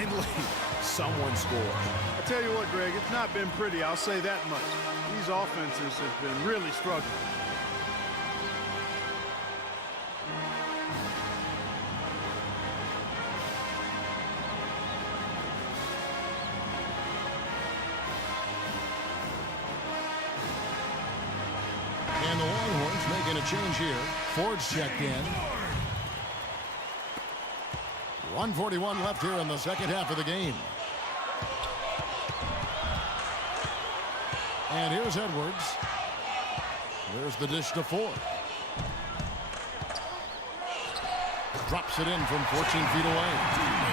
Finally, someone scored. I tell you what, Greg, it's not been pretty, I'll say that much. These offenses have been really struggling. And the Longhorns making a change here. Ford's checked in. 1:41 left here in the second half of the game. And here's Edwards. There's the dish to Ford. Drops it in from 14 feet away.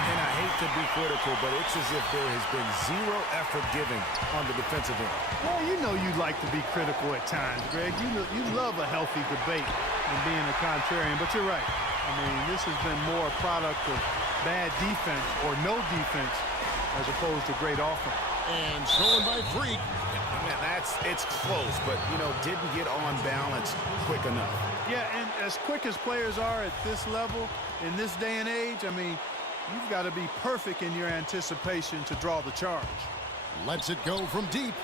And I hate to be critical, but it's as if there has been zero effort given on the defensive end. Well, you know you like to be critical at times, Greg. You love a healthy debate and being a contrarian, but you're right. I mean, this has been more a product of bad defense or no defense as opposed to great offense. And stolen by Freak. Man, it's close, but, you know, didn't get on balance quick enough. Yeah, and as quick as players are at this level, in this day and age, I mean, you've got to be perfect in your anticipation to draw the charge. Lets it go from deep.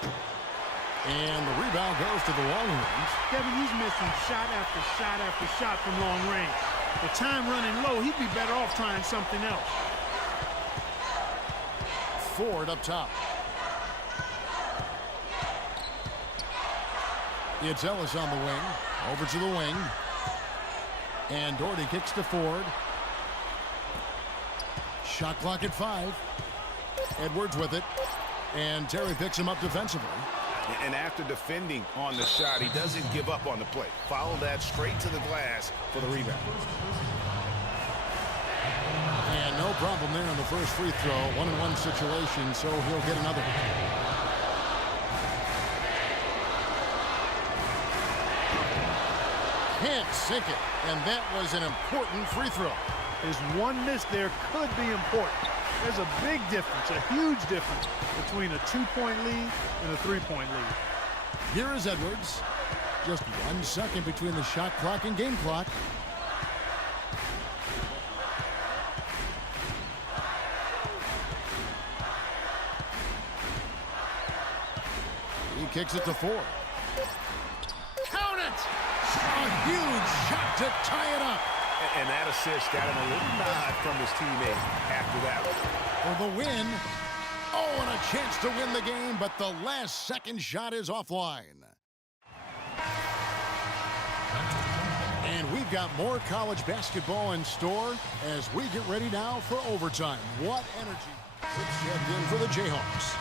And the rebound goes to the Longhorns. Kevin, he's missing shot after shot after shot from long range. The time running low, he'd be better off trying something else. Ford up top. It's Ellis on the wing. Over to the wing. And Doherty kicks to Ford. Shot clock at 5. Edwards with it. And Terry picks him up defensively. And after defending on the shot, he doesn't give up on the play. Follow that straight to the glass for the rebound. And no problem there on the first free throw. 1-on-1 situation, so he'll get another. Can't sink it. And that was an important free throw. His one miss there could be important. There's a big difference, a huge difference between a 2-point lead and a 3-point lead. Here is Edwards. Just 1 second between the shot clock and game clock. He kicks it to Ford. Count it! A huge shot to tie it up. And that assist got him a little nod from his teammate after that one. For the win. Oh, and a chance to win the game, but the last second shot is offline. And we've got more college basketball in store as we get ready now for overtime. What energy. It's checked in for the Jayhawks.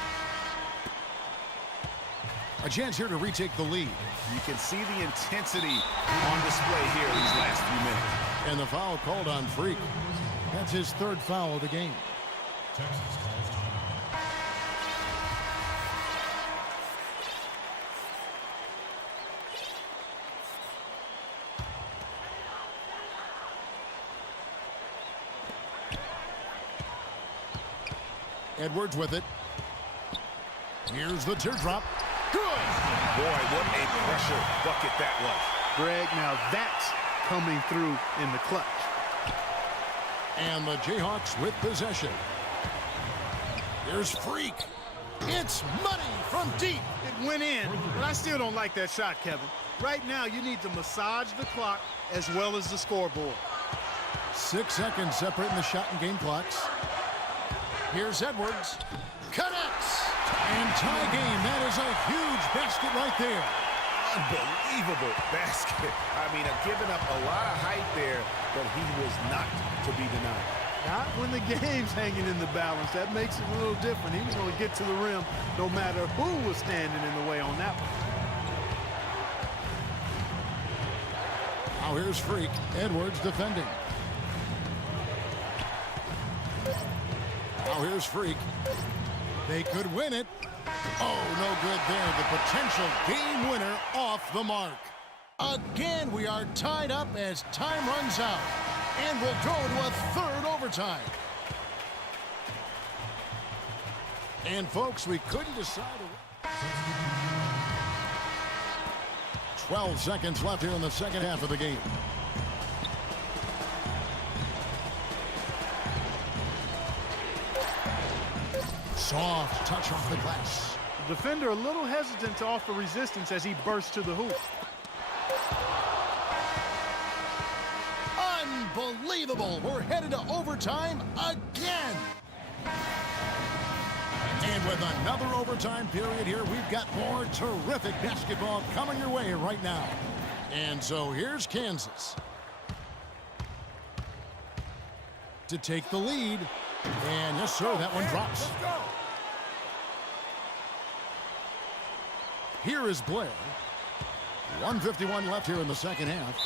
A chance here to retake the lead. You can see the intensity on display here these last few minutes. And the foul called on Freak. That's his 3rd foul of the game. Edwards with it. Here's the teardrop. Good! Boy, what a pressure bucket that was. Greg, now that's coming through in the clutch. And the Jayhawks with possession. Here's Freak. It's money from deep. It went in, but I still don't like that shot, Kevin. Right now, you need to massage the clock as well as the scoreboard. 6 seconds separating the shot and game clocks. Here's Edwards. Connects. And tie game. That is a huge basket right there. Unbelievable basket. I mean, giving up a lot of height there, but he was not to be denied. Not when the game's hanging in the balance. That makes it a little different. He was going to get to the rim no matter who was standing in the way on that one. Now here's Freak. Edwards defending. Now here's Freak. They could win it. Oh, no good there. The potential game winner off the mark. Again, we are tied up as time runs out. And we'll go to a 3rd overtime. And, folks, we couldn't decide. 12 seconds left here in the second half of the game. Soft touch off the glass. The defender a little hesitant to offer resistance as he bursts to the hoop. Unbelievable. We're headed to overtime again. And with another overtime period here, we've got more terrific basketball coming your way right now. And so here's Kansas to take the lead. And yes, sir, that one drops. Let's go. Here is Blair. 1:51 left here in the second half.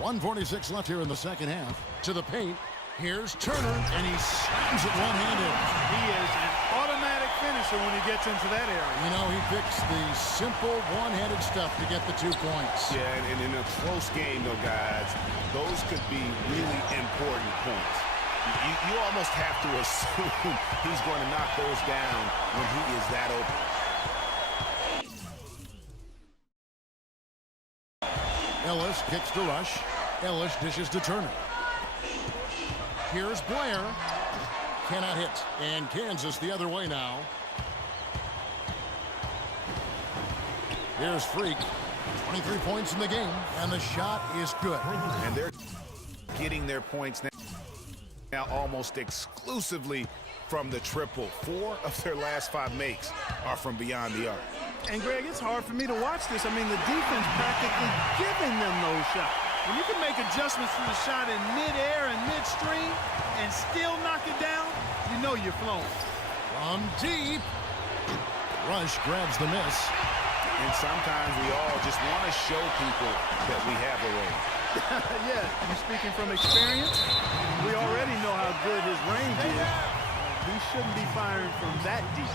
.146 left here in the second half. To the paint. Here's Turner, and he slams it one-handed. He is an automatic finisher when he gets into that area. You know, he picks the simple one-handed stuff to get the 2 points. Yeah, and in a close game, though, guys, those could be really important points. You almost have to assume he's going to knock those down when he is that open. Ellis kicks to Rush. Ellis dishes to Turner. Here's Blair. Cannot hit. And Kansas the other way now. Here's Freak. 23 points in the game. And the shot is good. And they're getting their points now almost exclusively from the triple. 4 of their last 5 makes are from beyond the arc. And, Greg, it's hard for me to watch this. I mean, the defense practically giving them those shots. When you can make adjustments to the shot in midair and midstream and still knock it down, you know you're flowing. From deep. Rush grabs the miss. And sometimes we all just want to show people that we have a range. Yeah, you speaking from experience? We already know how good his range is. He shouldn't be firing from that deep.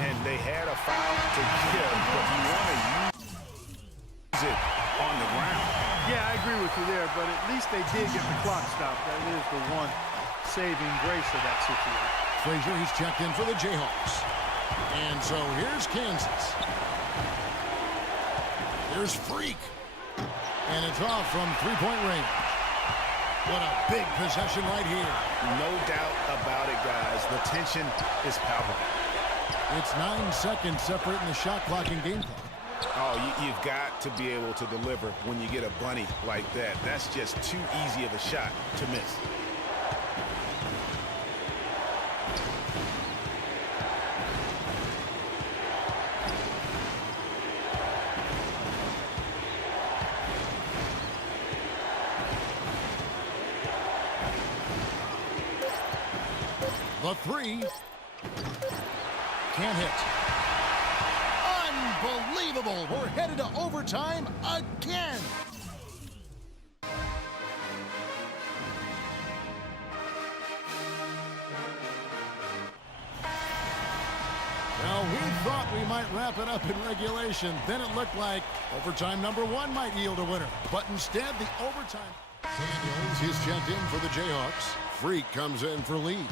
And they had a foul to give, but you want to use it on the ground. Yeah, I agree with you there, but at least they did get the clock stopped. That is the one saving grace of that situation. Frazier, he's checked in for the Jayhawks. And so here's Kansas. Here's Freak. And it's off from three-point range. What a big possession right here. No doubt about it, guys. The tension is palpable. It's 9 seconds separating the shot clock and game clock. Oh, you've got to be able to deliver when you get a bunny like that. That's just too easy of a shot to miss. The three. Can't hit. Unbelievable. We're headed to overtime again. Well, we thought we might wrap it up in regulation. Then it looked like overtime number 1 might yield a winner. But instead, the overtime. Daniels is checked in for the Jayhawks. Freak comes in for Lee.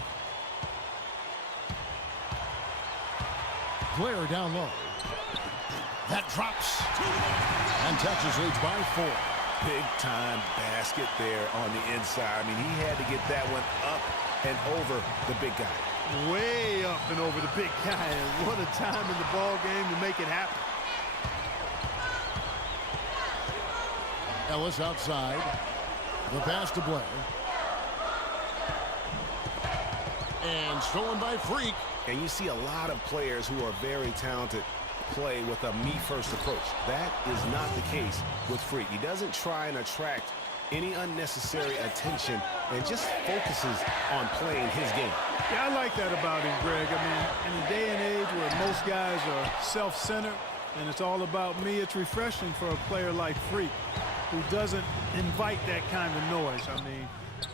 Blair down low. That drops. And Texas leads by 4. Big-time basket there on the inside. I mean, he had to get that one up and over the big guy. Way up and over the big guy. And what a time in the ball game to make it happen. Ellis outside. The pass to Blair. And stolen by Freak. And you see a lot of players who are very talented play with a me-first approach. That is not the case with Freak. He doesn't try and attract any unnecessary attention and just focuses on playing his game. Yeah, I like that about him, Greg. I mean, in a day and age where most guys are self-centered and it's all about me, it's refreshing for a player like Freak who doesn't invite that kind of noise. I mean,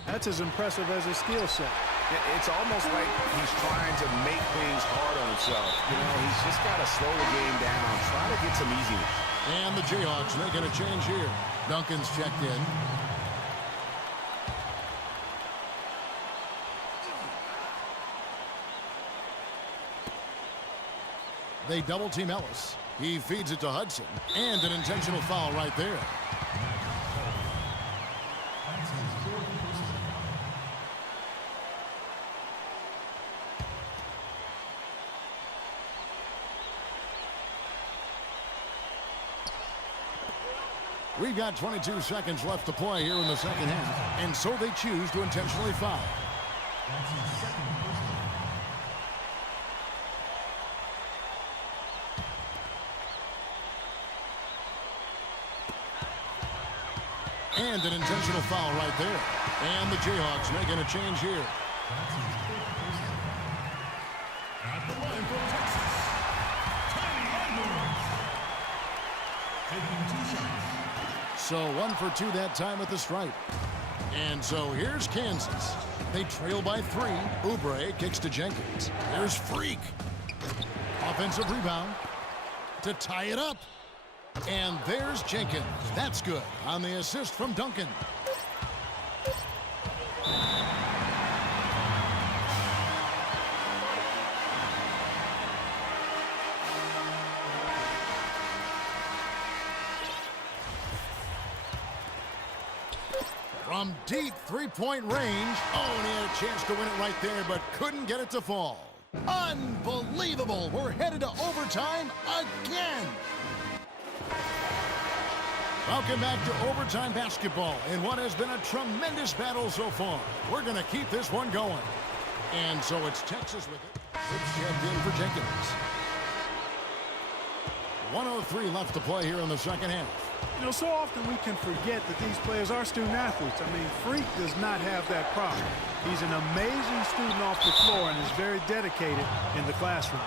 that's as impressive as his skill set. It's almost like he's trying to make things hard on himself. You know, he's just got to slow the game down, try to get some easiness. And the Jayhawks making a change here. Duncan's checked in. They double team Ellis. He feeds it to Hudson. And an intentional foul right there. We've got 22 seconds left to play here in the second half, and so they choose to intentionally foul. And an intentional foul right there. And the Jayhawks making a change here. At the line from Texas, Tiny Edwards. Taking 2 shots. So 1 for 2 that time at the stripe. And so here's Kansas. They trail by 3. Oubre kicks to Jenkins. Here's Freak. Offensive rebound to tie it up. And there's Jenkins. That's good on the assist from Duncan. From deep three-point range. Oh, and he had a chance to win it right there, but couldn't get it to fall. Unbelievable. We're headed to overtime again. Welcome back to overtime basketball in what has been a tremendous battle so far. We're going to keep this one going. And so it's Texas with it. It's checked in for Jenkins. 1:03 left to play here in the second half. You know, so often we can forget that these players are student athletes. I mean, Freak does not have that problem. He's an amazing student off the floor and is very dedicated in the classroom.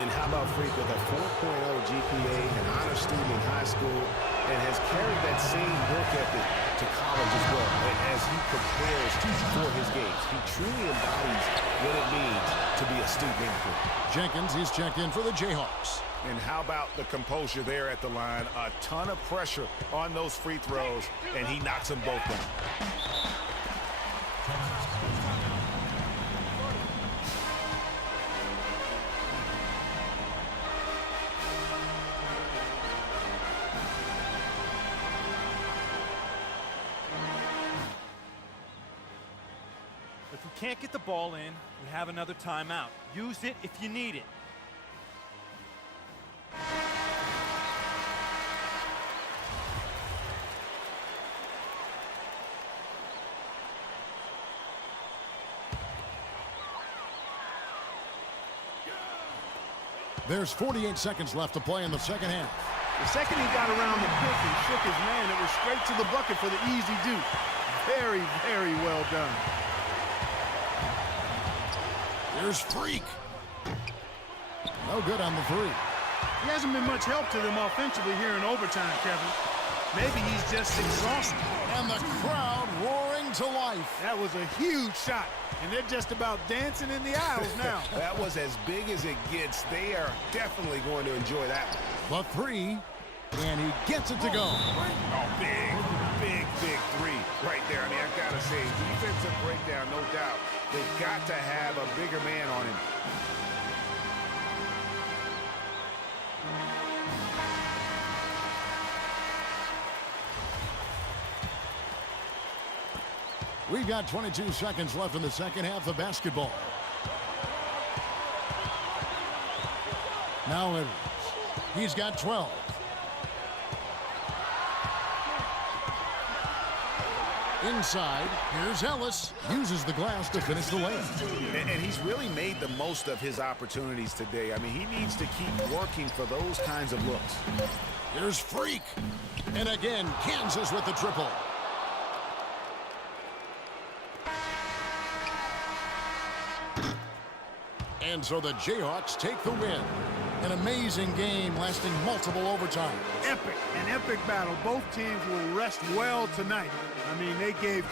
And how about Freak with a 4.0 GPA, an honor student in high school, and has carried that same work ethic to college as well as he prepares for his games. He truly embodies what it means to be a student athlete. Jenkins, he's checked in for the Jayhawks. And how about the composure there at the line? A ton of pressure on those free throws, and he knocks them both down. If we can't get the ball in, we have another timeout. Use it if you need it. There's 48 seconds left to play in the second half. The second he got around the pick and shook his man, it was straight to the bucket for the easy deuce. Very, very well done. Here's Freak. No good on the 3. He hasn't been much help to them offensively here in overtime, Kevin. Maybe he's just exhausted. And the crowd roaring to life. That was a huge shot, and they're just about dancing in the aisles now. That was as big as it gets. They are definitely going to enjoy that one. The 3, and he gets it to go. Oh, big three right there. I mean, I've got to say, defensive breakdown, no doubt. They've got to have a bigger man on him. We've got 22 seconds left in the second half of basketball. Now Edwards. He's got 12. Inside, here's Ellis. Uses the glass to finish the layup. And he's really made the most of his opportunities today. I mean, he needs to keep working for those kinds of looks. Here's Freak. And again, Kansas with the triple. And so the Jayhawks take the win. An amazing game lasting multiple overtimes. Epic, an epic battle. Both teams will rest well tonight. I mean, they gave